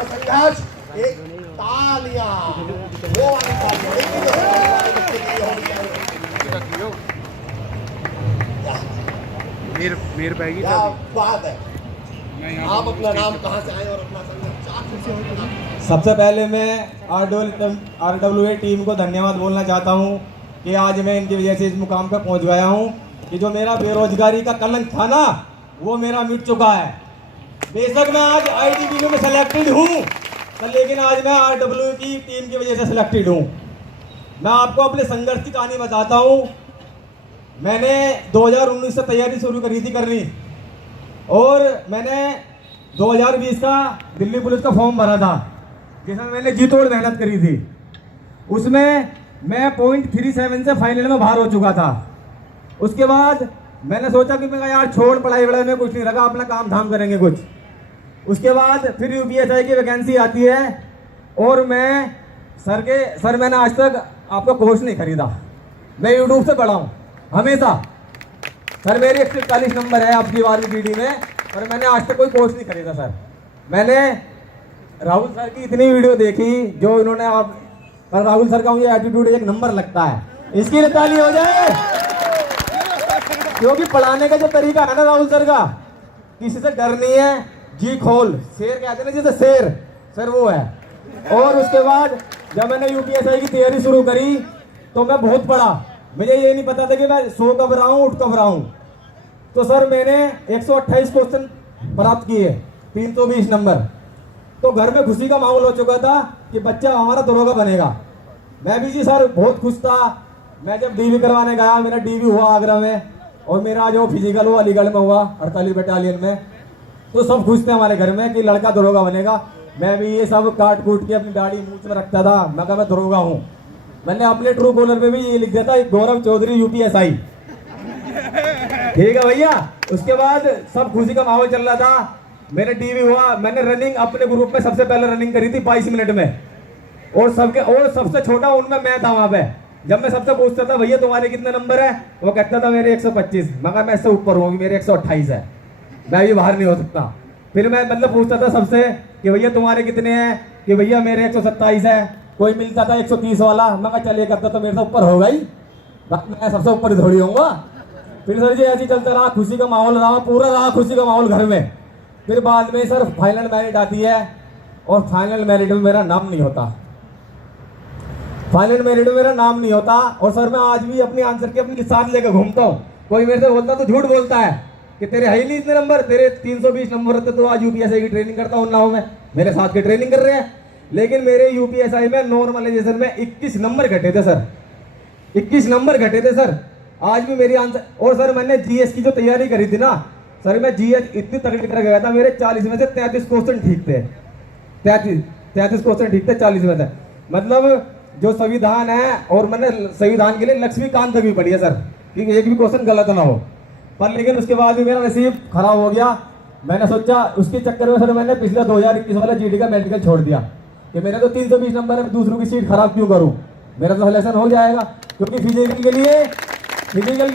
का संघर्ष, एक तालियां, वो वाली तालियां, एक ही मेर पैगी क्या बात है। आप अपना नाम कहाँ से आए और अपना संघर्ष? सबसे पहले मैं RWA टीम को धन्यवाद बोलना चाहता हूं कि आज मैं इनकी वजह से इस मुकाम पर पहुंच गया हूं कि जो मेरा बेरोजगारी का कलंक था ना, वो मेरा मिट चुका है। बेशक मैं आज ITBP में सिलेक्टेड हूं, लेकिन आज मैं RWA की टीम की वजह से सिलेक्टेड हूं। मैं आपको अपने संघर्ष की कहानी बताता हूं। मैंने 2019 से तैयारी शुरू करी थी करनी, और मैंने 2020 का दिल्ली पुलिस का फॉर्म भरा था, जिसमें मैंने जी तोड़ मेहनत करी थी। उसमें मैं 0.37 से फाइनल में बाहर हो चुका था। उसके बाद मैंने सोचा कि मैं यार छोड़ पढ़ाई वढ़ाई में कुछ नहीं रखा, अपना काम धाम करेंगे कुछ। उसके बाद फिर UPSI की वैकेंसी आती है, और मैं सर मैंने आज तक आपका कोर्स नहीं खरीदा, मैं यूट्यूब से पढ़ा हूँ हमेशा। सर मेरी 141 नंबर है आपकी 12वीं पीढ़ी में, पर मैंने आज तक कोई कोर्स नहीं खरीदा सर। मैंने राहुल सर की इतनी वीडियो देखी जो इन्होंने आप, पर राहुल सर का मुझे एटीट्यूड एक नंबर लगता है, इसकी ताली हो जाए। क्योंकि पढ़ाने का जो तरीका है ना राहुल सर का, किसी से डर नहीं है, जी खोल, शेर कहते हैं ना जैसे शेर, सर वो है। और उसके बाद जब मैंने UPSI की तैयारी शुरू करी तो मैं बहुत पढ़ा, मुझे ये नहीं पता था कि मैं सो कब रहा हूँ, उठ कब रहा हूँ। तो सर मैंने 128 क्वेश्चन प्राप्त किए, 320 नंबर। तो घर में खुशी का माहौल हो चुका था कि बच्चा हमारा दरोगा बनेगा। मैं भी जी सर बहुत खुश था। मैं जब DV करवाने गया, मेरा DV हुआ आगरा में, और मेरा जो फिजिकल हुआ अलीगढ़ में हुआ 48 बटालियन में। तो सब खुश थे हमारे घर में कि लड़का दरोगा बनेगा। मैं भी ये सब काट कूट के अपनी दाढ़ी मूंछ में रखता था, मैं कहा मैं दरोगा हूँ। मैंने अपने ट्रू कॉलर पे भी ये लिख दिया था, गौरव चौधरी UPSI। ठीक है भैया। उसके बाद सब खुशी का माहौल चल रहा था, मेरा DV हुआ। मैंने रनिंग अपने ग्रुप में सबसे पहले रनिंग करी थी 22 मिनट में, और सबसे छोटा उनमें मैं था वहां पे। जब मैं सबसे पूछता था भैया तुम्हारे कितने नंबर है, वो कहता था मेरे 125। मगर मैं इससे ऊपर हूँ, मेरे 128 है, मैं भी बाहर नहीं हो सकता। फिर मैं मतलब पूछता था सबसे कि भैया तुम्हारे कितने हैं, कि भैया मेरे 127 है। कोई मिलता था 130 वाला, मैं चलिए करता तो मेरे से ऊपर होगा ही, मैं सबसे ऊपर थोड़ी होऊंगा। फिर सर जी ऐसे चलता रहा, खुशी का माहौल रहा, पूरा रहा खुशी का माहौल घर में। फिर बाद में सर फाइनल मेरिट आती है, और फाइनल मेरिट में मेरा नाम नहीं होता। फाइनल मेरिट में मेरा नाम नहीं होता, और सर मैं आज भी अपने आंसर के अपने साथ लेकर घूमता हूँ। कोई मेरे से बोलता तो झूठ बोलता है कि तेरे है ही नहीं इतने नंबर, तेरे 320 नंबर होते तो आज UPSI की ट्रेनिंग करता हूँ नाव में। मेरे साथ की ट्रेनिंग कर रहे हैं, लेकिन मेरे UPSI में नॉर्मलाइजेशन में 21 नंबर घटे थे सर, 21 नंबर घटे थे सर। आज भी मेरी आंसर, और सर मैंने GS की जो तैयारी करी थी ना सर, मैं GS इतनी तकलीफ कर गया था, मेरे 40 में से 33 क्वेश्चन ठीक थे। 33 क्वेश्चन ठीक थे 40 में से। मतलब जो संविधान है, और मैंने संविधान के लिए लक्ष्मीकांत तक भी पढ़ी है सर, कि एक भी क्वेश्चन गलत ना हो। पर लेकिन उसके बाद भी मेरा नसीब खराब हो गया। मैंने सोचा उसके चक्कर में सर मैंने पिछला 2021 वाला GD का मेडिकल छोड़ दिया कि मेरे तो 320 नंबर है, दूसरों की सीट खराब क्यों करूं, मेरा तो सिलेक्शन हो जाएगा। क्योंकि फिजिकल के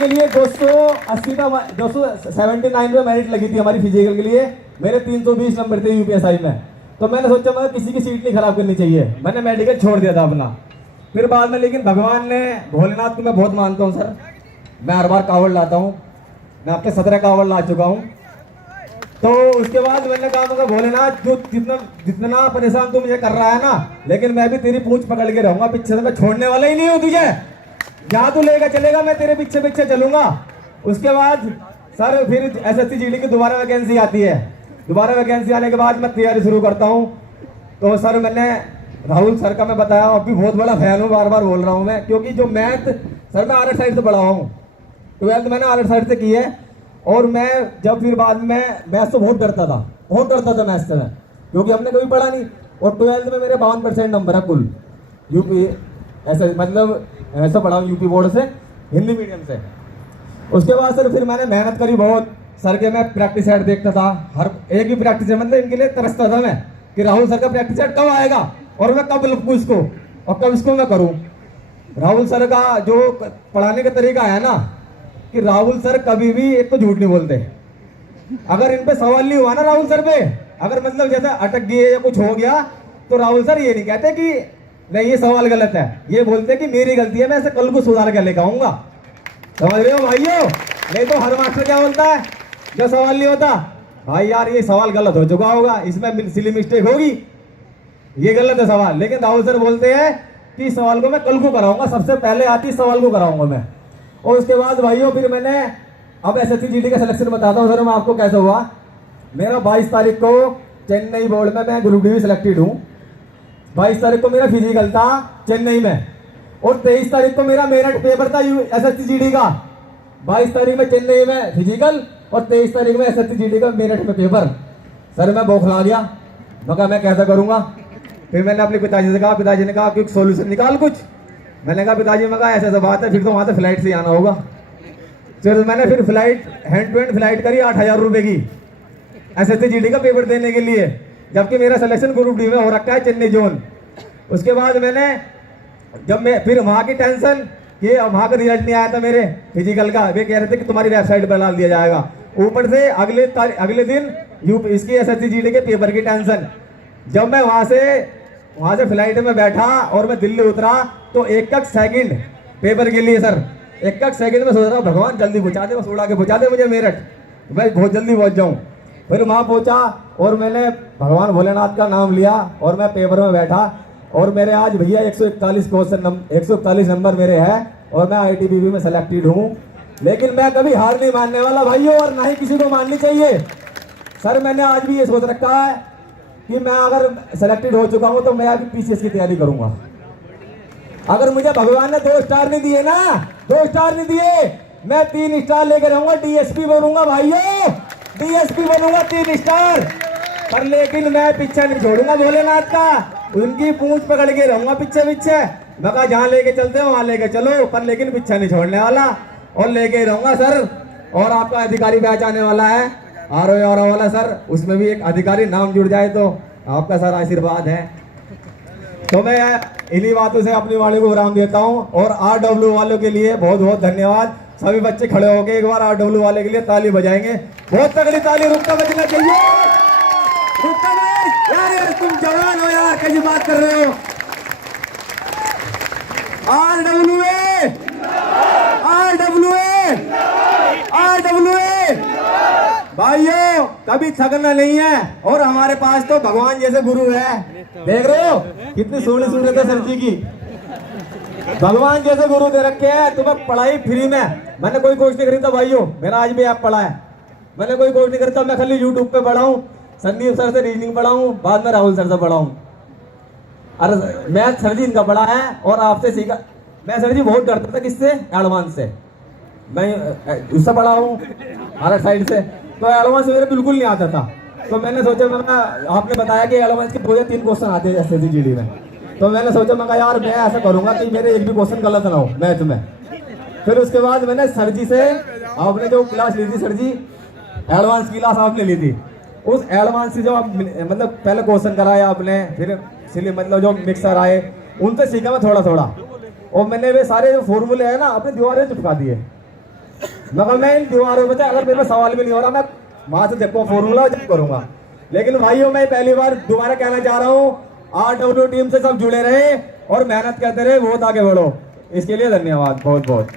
लिए 279 में मेरिट लगी थी हमारी फिजिकल के लिए, मेरे 320 नंबर थे UPSI में। तो मैंने सोचा मैं किसी की सीट नहीं खराब करनी चाहिए, मैंने मेडिकल छोड़ दिया था अपना। फिर बाद में लेकिन भगवान ने, भोलेनाथ को मैं बहुत मानता हूँ सर, मैं हर बार कावड़ लाता हूँ, मैं आपके 17 कावड़ ला चुका हूँ। तो उसके बाद मैंने कहा भोलेनाथ जो जितना परेशान तू मुझे कर रहा है ना, लेकिन मैं भी तेरी पूंछ पकड़ के रहूंगा पीछे से, मैं छोड़ने वाला ही नहीं हूँ तुझे। जहाँ तू लेकर चलेगा मैं तेरे पीछे पीछे चलूंगा। उसके बाद सर फिर SSC GD की दोबारा वैकेंसी आती है। दोबारा वैकेंसी आने के बाद मैं तैयारी शुरू करता हूँ। तो सर मैंने राहुल सर का मैं बताया, अब भी बहुत बड़ा फैन हूँ, बार बार बोल रहा हूँ मैं, क्योंकि जो मैथ सर मैं आर्ट साइड से पढ़ा हूँ, 12th मैंने आर्ट साइड से की है। और मैं जब फिर बाद में मैथ से बहुत डरता था मैथ से मैं, क्योंकि हमने कभी पढ़ा नहीं। और 12th में मेरे 52% नंबर है कुल, यूपी ऐसे मतलब ऐसा पढ़ा हूँ यूपी बोर्ड से, हिंदी मीडियम से। उसके बाद सर फिर मैंने मेहनत करी बहुत। सर के मैं प्रैक्टिस सेट देखता था, हर एक ही प्रैक्टिस मतलब इनके लिए तरसता था मैं कि राहुल सर का प्रैक्टिस सेट कब आएगा और मैं कब लिखूँ इसको और कब इसको मैं करूँ। राहुल सर का जो पढ़ाने का तरीका है ना, कि राहुल सर कभी भी एक तो झूठ नहीं बोलते। अगर इन पे सवाल नहीं हुआ ना राहुल सर पे, अगर मतलब जैसे अटक गए या कुछ हो गया तो राहुल सर ये नहीं कहते कि नहीं ये सवाल गलत है, ये बोलते कि मेरी गलती है, मैं इसे कल को सुधार कर लेकर आऊंगा। समझ रहे हो भाइयों? नहीं तो हर मास्टर क्या बोलता है जो सवाल नहीं होता, भाई यार ये सवाल गलत हो चुका होगा, इसमें सिली मिस्टेक होगी, ये गलत है सवाल। लेकिन राहुल सर बोलते हैं कि इस सवाल को मैं कल को कराऊंगा, सबसे पहले आती इस सवाल को कराऊंगा मैं। और उसके बाद भाइयों फिर मैंने अब SSC GD का सिलेक्शन बताता हूँ सर मैं आपको कैसे हुआ। मेरा 22 तारीख को चेन्नई बोर्ड में मैं ग्रुप डी में सिलेक्टेड हूँ। 22 तारीख को मेरा फिजिकल था चेन्नई में, और 23 तारीख को मेरा मेरिट पेपर था SSC GD का। 22 तारीख में चेन्नई में फिजिकल और 23 तारीख में SSC GD का मेरिट में पेपर। सर मैं बौखला गया, मैं कहा मैं कैसा करूंगा। फिर मैंने अपने पिताजी से कहा, पिताजी ने कहा कि सोल्यूशन निकाल कुछ। मैंने कहा पिताजी, मैं कहा ऐसा बात है, फिर तो वहां से फ्लाइट से आना होगा। फिर मैंने flight hand to hand flight करी 8000 रुपए की SSC GD का पेपर देने के लिए, जबकि मेरा सिलेक्शन ग्रुप डी में हो रखा है चेन्नई जोन। उसके बाद मैंने जब मैं फिर वहां की टेंशन कि वहां का रिजल्ट नहीं आया था मेरे फिजिकल का, वे कह रहे थे कि तुम्हारी वेबसाइट पर डाल दिया जाएगा। ऊपर से अगले दिन इसकी SSC GD के पेपर की टेंशन। जब मैं वहां से फ्लाइट में बैठा और मैं दिल्ली उतरा तो एक सेकंड पेपर के लिए सर, एक सेकंड में सोच रहा हूँ भगवान जल्दी पहुंचा दे, बस उड़ा के पहुंचा दे मुझे मेरठ, मैं बहुत जल्दी पहुंच जाऊं। फिर वहां पहुंचा और मैंने भगवान भोलेनाथ का नाम लिया और मैं पेपर में बैठा, और मेरे आज भैया 141 नंबर मेरे है और मैं ITBP में सिलेक्टेड हूँ। लेकिन मैं कभी हार नहीं मानने वाला भाइयों, और ना ही किसी को माननी चाहिए। सर मैंने आज भी ये सोच रखा है कि मैं अगर सिलेक्टेड हो चुका हूँ तो मैं अभी PCS की तैयारी करूंगा। अगर मुझे भगवान ने 2 स्टार नहीं दिए ना, 2 स्टार नहीं दिए, मैं 3 स्टार लेकर रहूंगा, DSP बनूंगा भाइयों, DSP बनूंगा 3 स्टार। पर लेकिन मैं पीछा नहीं छोड़ूंगा भोलेनाथ का, उनकी पूंछ पकड़ के रहूंगा पीछे पीछे। मैं कहा जहाँ लेके चलते हो वहां लेके चलो, पर लेकिन पीछा नहीं छोड़ने वाला और लेके रहूंगा सर। और आपका अधिकारी बैच आने वाला है RO वाला सर, उसमें भी एक अधिकारी नाम जुड़ जाए तो आपका सर आशीर्वाद है। तो मैं इन्हीं बातों से अपनी वाणी को विराम देता हूं। और RW वालों के लिए बहुत बहुत धन्यवाद। सभी बच्चे खड़े होके एक बार RW वाले के लिए ताली बजाएंगे, बहुत तगड़ी ताली। रुकता बजना चाहिए, रुकता नहीं यार, तुम जवान हो यार, कैसी बात कर रहे हो। RWA भाइयों कभी थकना नहीं है, और हमारे पास तो भगवान जैसे गुरु है। देख रहे हो कितनी सोहनी सूरत है सर जी की, भगवान जैसे गुरु दे रखे हैं। तुम्हें पढ़ाई फ्री में, मैंने कोई कोर्स नहीं खरीदा भाइयों, मेरा आज भी ऐप पढ़ा है, मैंने कोई कोर्स नहीं खरीदा। मैं खाली यूट्यूब पे पढ़ा हूँ, संदीप सर से रीजनिंग पढ़ा हूँ, बाद में राहुल सर से पढ़ा हूँ। अरे मैं सर जी इनका पढ़ा है और आपसे सीखा। मैं सर जी बहुत डरता था किससे, एडवांस से, मैं उससे पढ़ा हूँ हमारा साइड से, तो एडवांस मेरे बिल्कुल नहीं आता था। तो मैंने सोचा, मैं आपने बताया कि एडवांस के 2 या 3 क्वेश्चन आते हैं SSC GD में, तो मैंने सोचा मैं कहा यार मैं ऐसा करूंगा कि मेरे एक भी क्वेश्चन गलत ना हो मैथ में। फिर उसके बाद मैंने सर जी से, आपने जो क्लास ली थी सर जी, एडवांस की क्लास आपने ली थी, उस एडवांस से जो आप मतलब पहले क्वेश्चन कराया आपने, फिर मतलब जो मिक्सर आए उनसे सीखा मैं थोड़ा थोड़ा, और मैंने वे सारे जो फॉर्मूले है ना अपने दीवारें चिपका दिए। मैं इन दीवारों में अगर मेरे पास सवाल भी नहीं हो रहा, मैं वहां से देखो फॉर्मूला जब करूंगा। लेकिन भाइयों मैं पहली बार दोबारा कहना चाह रहा हूँ, RW टीम से सब जुड़े रहे और मेहनत करते रहे, बहुत आगे बढ़ो। इसके लिए धन्यवाद बहुत बहुत।